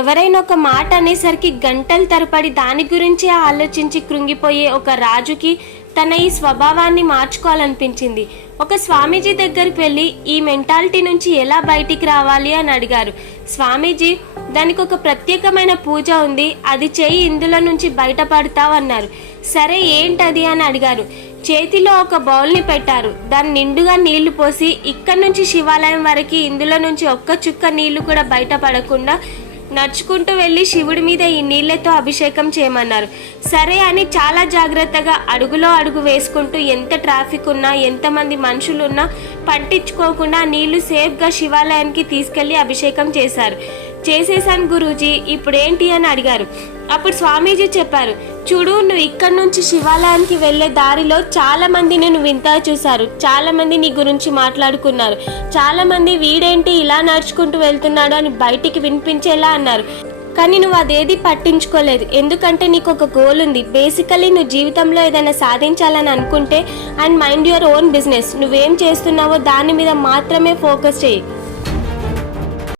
ఎవరైనా ఒక మాట అనేసరికి గంటల తరబడి దాని గురించే ఆలోచించి కృంగిపోయే ఒక రాజుకి తన ఈ స్వభావాన్ని మార్చుకోవాలనిపించింది. ఒక స్వామీజీ దగ్గరికి వెళ్ళి ఈ మెంటాలిటీ నుంచి ఎలా బయటికి రావాలి అని అడిగారు. స్వామీజీ, దానికి ఒక ప్రత్యేకమైన పూజ ఉంది, అది చేయి, ఇందులో నుంచి బయటపడతావు అన్నారు. సరే, ఏంటది అని అడిగారు. చేతిలో ఒక బౌల్ని పెట్టారు. దాని నిండుగా నీళ్లు పోసి ఇక్కడి నుంచి శివాలయం వరకు ఇందులో నుంచి ఒక్క చుక్క నీళ్లు కూడా బయటపడకుండా నడుచుకుంటూ వెళ్ళి శివుడి మీద ఈ నీళ్లతో అభిషేకం చేయమన్నారు. సరే అని చాలా జాగ్రత్తగా అడుగులో అడుగు వేసుకుంటూ ఎంత ట్రాఫిక్ ఉన్నా ఎంతమంది మనుషులున్నా పట్టించుకోకుండా నీళ్లు సేఫ్గా శివాలయానికి తీసుకెళ్లి అభిషేకం చేశారు. చేసేసాను గురూజీ, ఇప్పుడేంటి అని అడిగారు. అప్పుడు స్వామీజీ చెప్పారు, చూడు, నువ్వు ఇక్కడి నుంచి శివాలయానికి వెళ్లే దారిలో చాలా మంది నేను వింతా చూశారు, చాలా మంది నీ గురించి మాట్లాడుకున్నారు, చాలా మంది వీడేంటి ఇలా నడుచుకుంటూ వెళ్తున్నాడు అని బయటికి వినిపించేలా అన్నారు. కానీ నువ్వు అదేది పట్టించుకోలేదు, ఎందుకంటే నీకు ఒక గోల్ ఉంది. బేసికలీ నువ్వు జీవితంలో ఏదైనా సాధించాలని అనుకుంటే and mind your own business, నువ్వేం చేస్తున్నావో దాని మీద మాత్రమే ఫోకస్ చేయి.